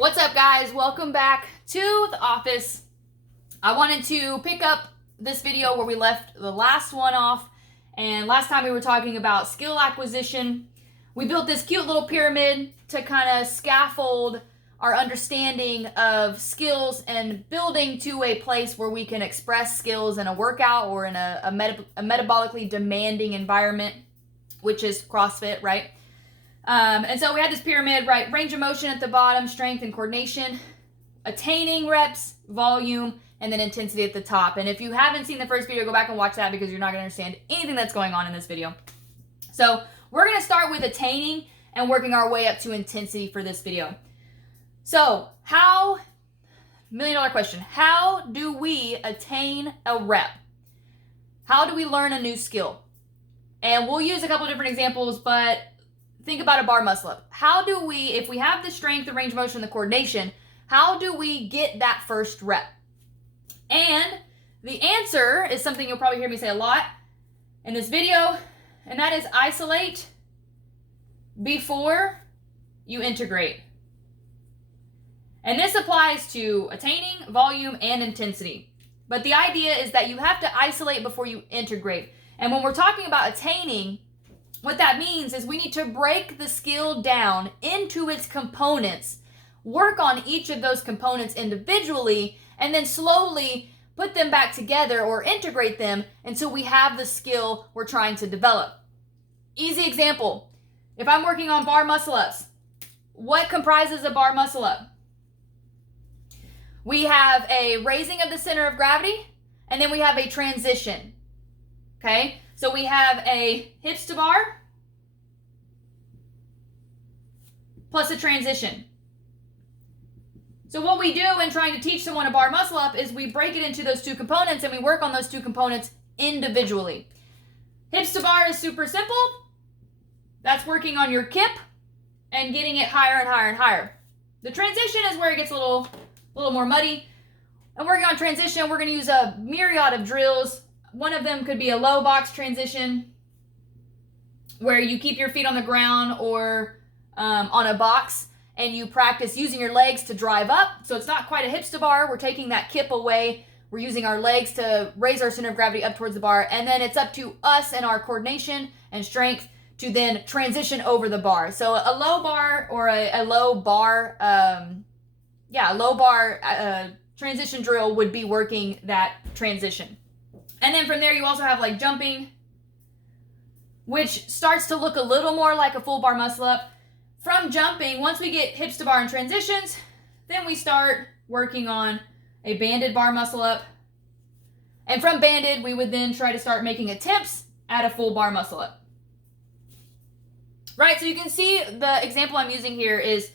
What's up, guys? Welcome back to the office. I wanted to pick up this video where we left the last one off, and last time we were talking about skill acquisition. We built this cute little pyramid to kind of scaffold our understanding of skills and building to a place where we can express skills in a workout or in a metabolically demanding environment, which is CrossFit, right? And so we had this pyramid, right? Range of motion at the bottom, strength and coordination, attaining reps, volume, and then intensity at the top. And if you haven't seen the first video, go back and watch that because you're not going to understand anything that's going on in this video. So we're going to start with attaining and working our way up to intensity for this video. So $1 million question, how do we attain a rep? How do we learn a new skill? And we'll use a couple of different examples, but think about a bar muscle up. How do we, if we have the strength, the range of motion, the coordination, how do we get that first rep? And the answer is something you'll probably hear me say a lot in this video, and that is isolate before you integrate. And this applies to attaining, volume, and intensity. But the idea is that you have to isolate before you integrate. And when we're talking about attaining, what that means is we need to break the skill down into its components, work on each of those components individually, and then slowly put them back together or integrate them until we have the skill we're trying to develop. Easy example. If I'm working on bar muscle ups, what comprises a bar muscle up? We have a raising of the center of gravity, and then we have a transition. Okay? So we have a hips to bar plus a transition. So what we do in trying to teach someone a bar muscle up is we break it into those two components and we work on those two components individually. Hips to bar is super simple. That's working on your kip and getting it higher and higher and higher. The transition is where it gets a little more muddy. And working on transition, we're going to use a myriad of drills. One of them could be a low box transition where you keep your feet on the ground or on a box and you practice using your legs to drive up. So it's not quite a hips to bar. We're taking that kip away. We're using our legs to raise our center of gravity up towards the bar. And then it's up to us and our coordination and strength to then transition over the bar. So a low bar or a low bar, transition drill would be working that transition. And then from there, you also have like jumping, which starts to look a little more like a full bar muscle up. From jumping, once we get hips to bar and transitions, then we start working on a banded bar muscle up. And from banded, we would then try to start making attempts at a full bar muscle up. Right, so you can see the example I'm using here is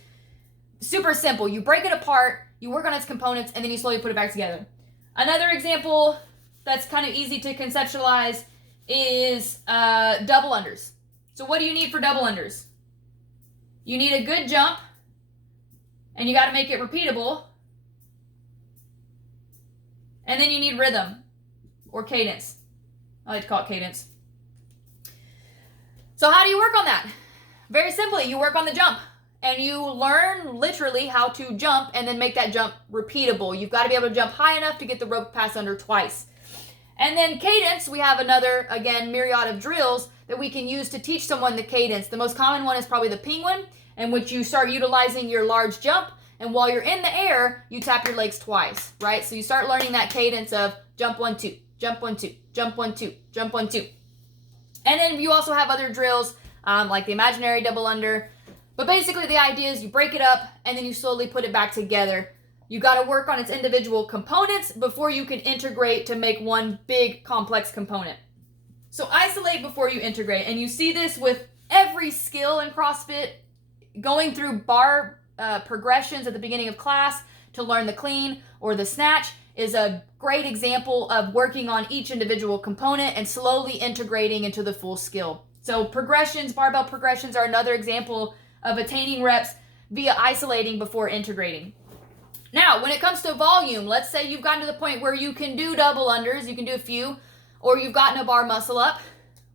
super simple. You break it apart, you work on its components, and then you slowly put it back together. Another example that's kind of easy to conceptualize is double unders. So what do you need for double unders? You need a good jump, and you got to make it repeatable. And then you need rhythm or cadence. I like to call it cadence. So how do you work on that? Very simply, you work on the jump. And you learn literally how to jump and then make that jump repeatable. You've got to be able to jump high enough to get the rope pass under twice. And then cadence, we have another, again, myriad of drills that we can use to teach someone the cadence. The most common one is probably the penguin, in which you start utilizing your large jump. And while you're in the air, you tap your legs twice, right? So you start learning that cadence of jump 1, 2, jump 1, 2, jump 1, 2, jump 1, 2. And then you also have other drills like the imaginary double under. But basically the idea is you break it up and then you slowly put it back together. You got to work on its individual components before you can integrate to make one big complex component. So isolate before you integrate. And you see this with every skill in CrossFit, going through bar progressions at the beginning of class to learn the clean or the snatch is a great example of working on each individual component and slowly integrating into the full skill. So progressions, barbell progressions are another example of attaining reps via isolating before integrating. Now, when it comes to volume, let's say you've gotten to the point where you can do double unders, you can do a few, or you've gotten a bar muscle up.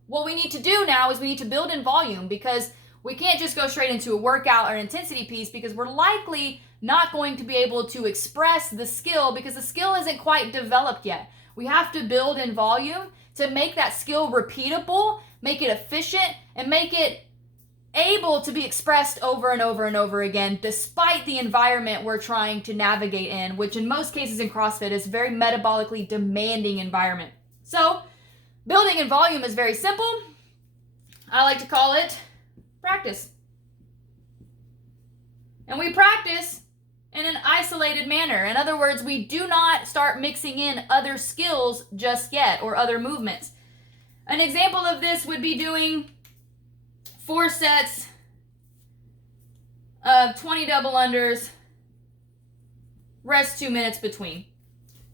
What we need to do now is we need to build in volume because We can't just go straight into a workout or an intensity piece because we're likely not going to be able to express the skill because the skill isn't quite developed yet. We have to build in volume to make that skill repeatable, make it efficient, and make it able to be expressed over and over and over again despite the environment we're trying to navigate in, which in most cases in CrossFit is a very metabolically demanding environment. So building in volume is very simple. I like to call it practice. And we practice in an isolated manner. In other words, we do not start mixing in other skills just yet or other movements. An example of this would be doing 4 sets of 20 double unders, rest 2 minutes between.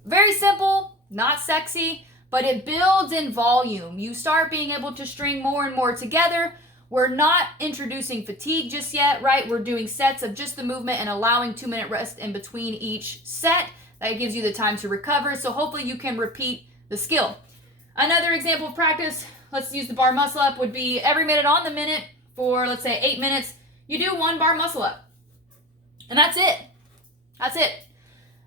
Very simple, not sexy, but it builds in volume. You start being able to string more and more together. We're not introducing fatigue just yet, right? We're doing sets of just the movement and allowing 2-minute rest in between each set. That gives you the time to recover, so hopefully you can repeat the skill. Another example of practice, let's use the bar muscle up, would be every minute on the minute for, let's say, 8 minutes, you do 1 bar muscle up. And that's it. That's it.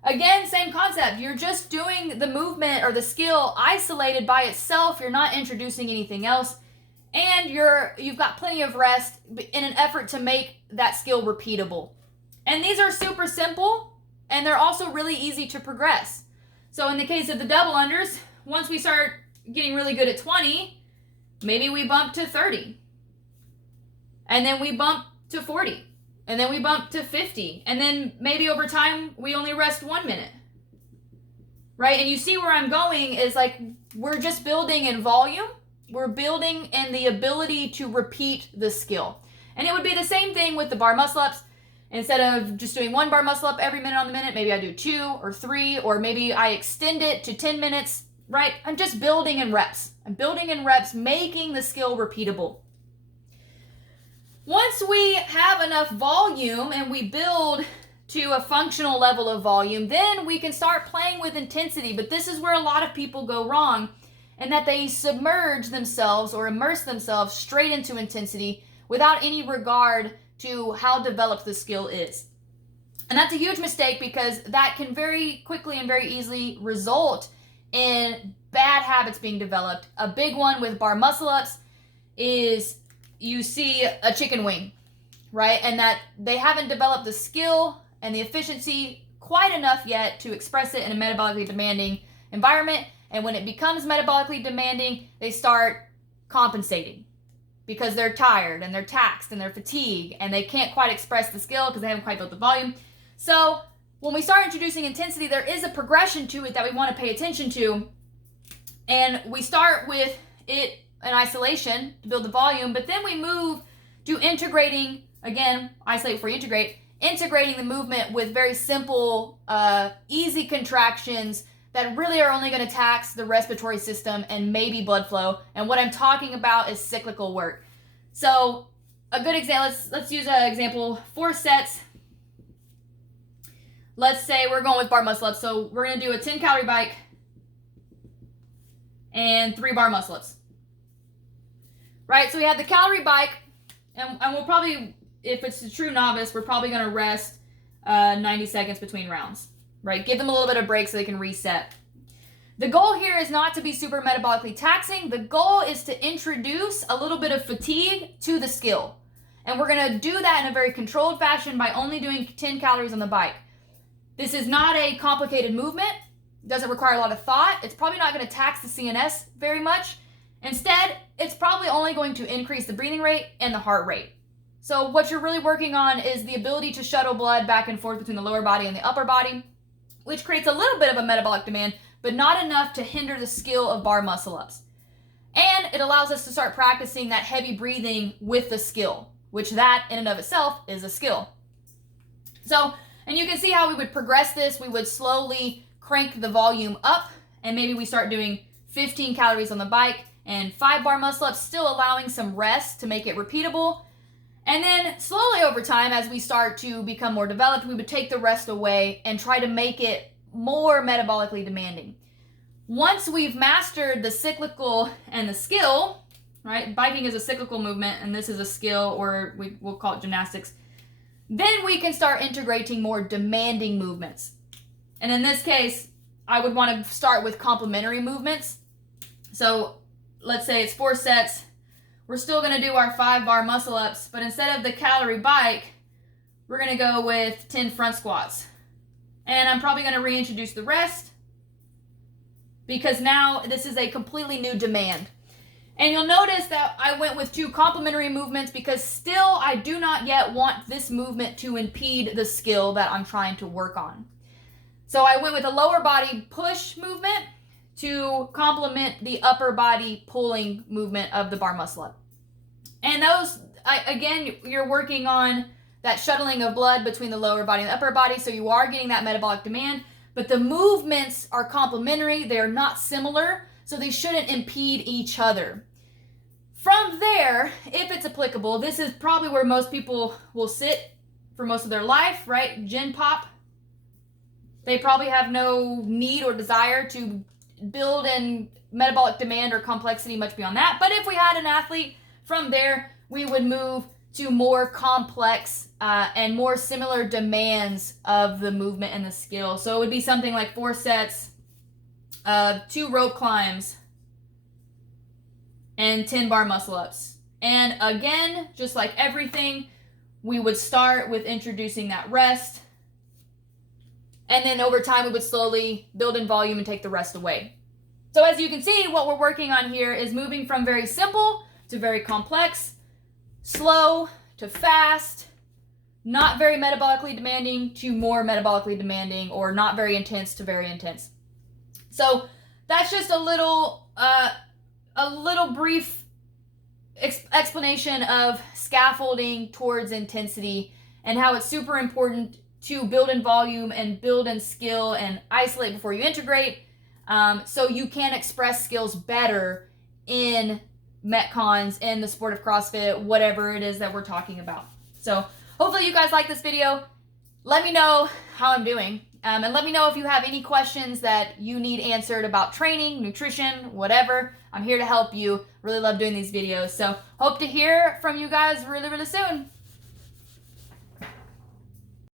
Again, same concept. You're just doing the movement or the skill isolated by itself. You're not introducing anything else. And you've got plenty of rest in an effort to make that skill repeatable. And these are super simple, and they're also really easy to progress. So in the case of the double unders, once we start getting really good at 20, maybe we bump to 30. And then we bump to 40. And then we bump to 50. And then maybe over time, we only rest 1 minute. Right? And you see where I'm going is like, we're just building in volume. We're building in the ability to repeat the skill. And it would be the same thing with the bar muscle ups. Instead of just doing 1 bar muscle up every minute on the minute, maybe I do 2 or 3, or maybe I extend it to 10 minutes, right? I'm just building in reps. I'm building in reps, making the skill repeatable. Once we have enough volume and we build to a functional level of volume, then we can start playing with intensity. But this is where a lot of people go wrong, and that they submerge themselves or immerse themselves straight into intensity without any regard to how developed the skill is. And that's a huge mistake because that can very quickly and very easily result in bad habits being developed. A big one with bar muscle ups is you see a chicken wing, right? And that they haven't developed the skill and the efficiency quite enough yet to express it in a metabolically demanding environment. And when it becomes metabolically demanding, they start compensating because they're tired and they're taxed and they're fatigued and they can't quite express the skill because they haven't quite built the volume. So when we start introducing intensity, there is a progression to it that we want to pay attention to. And we start with it in isolation to build the volume, but then we move to integrating, again, isolate before you integrate, integrating the movement with very simple, easy contractions that really are only going to tax the respiratory system and maybe blood flow. And what I'm talking about is cyclical work. So a good example, let's use an example, 4 sets. Let's say we're going with bar muscle ups. So we're going to do a 10 calorie bike and 3 bar muscle ups. Right, so we have the calorie bike, and we'll probably, if it's a true novice, we're probably going to rest 90 seconds between rounds, right? Give them a little bit of break so they can reset. The goal here is not to be super metabolically taxing. The goal is to introduce a little bit of fatigue to the skill. And we're going to do that in a very controlled fashion by only doing 10 calories on the bike. This is not a complicated movement. It doesn't require a lot of thought. It's probably not going to tax the CNS very much. Instead, it's probably only going to increase the breathing rate and the heart rate. So what you're really working on is the ability to shuttle blood back and forth between the lower body and the upper body, which creates a little bit of a metabolic demand, but not enough to hinder the skill of bar muscle ups. And it allows us to start practicing that heavy breathing with the skill, which that in and of itself is a skill. So, and you can see how we would progress this. We would slowly crank the volume up, and maybe we start doing 15 calories on the bike and 5 bar muscle ups, still allowing some rest to make it repeatable. And then slowly over time, as we start to become more developed, we would take the rest away and try to make it more metabolically demanding. Once we've mastered the cyclical and the skill, right? Biking is a cyclical movement, and this is a skill, or we'll call it gymnastics. Then we can start integrating more demanding movements. And in this case, I would want to start with complementary movements. So let's say it's 4 sets. We're still going to do our 5-bar muscle ups, but instead of the calorie bike, we're going to go with 10 front squats. And I'm probably going to reintroduce the rest because now this is a completely new demand. And you'll notice that I went with 2 complementary movements because still I do not yet want this movement to impede the skill that I'm trying to work on. So I went with a lower body push movement to complement the upper body pulling movement of the bar muscle up. And those, again, you're working on that shuttling of blood between the lower body and the upper body, so you are getting that metabolic demand, but the movements are complementary, they are not similar, so they shouldn't impede each other. From there, if it's applicable, this is probably where most people will sit for most of their life, right? Gen pop. They probably have no need or desire to build in metabolic demand or complexity much beyond that. But if we had an athlete, from there, we would move to more complex and more similar demands of the movement and the skill. So it would be something like 4 sets of 2 rope climbs and 10 bar muscle ups. And again, just like everything, we would start with introducing that rest. And then over time, we would slowly build in volume and take the rest away. So as you can see, what we're working on here is moving from very simple to very complex, slow to fast, not very metabolically demanding to more metabolically demanding, or not very intense to very intense. So that's just a little brief explanation of scaffolding towards intensity and how it's super important to build in volume and build in skill and isolate before you integrate, so you can express skills better in Metcons, in the sport of CrossFit, whatever it is that we're talking about. So hopefully you guys like this video. Let me know how I'm doing. And let me know if you have any questions that you need answered about training, nutrition, whatever. I'm here to help you. Really love doing these videos. So hope to hear from you guys really, really soon.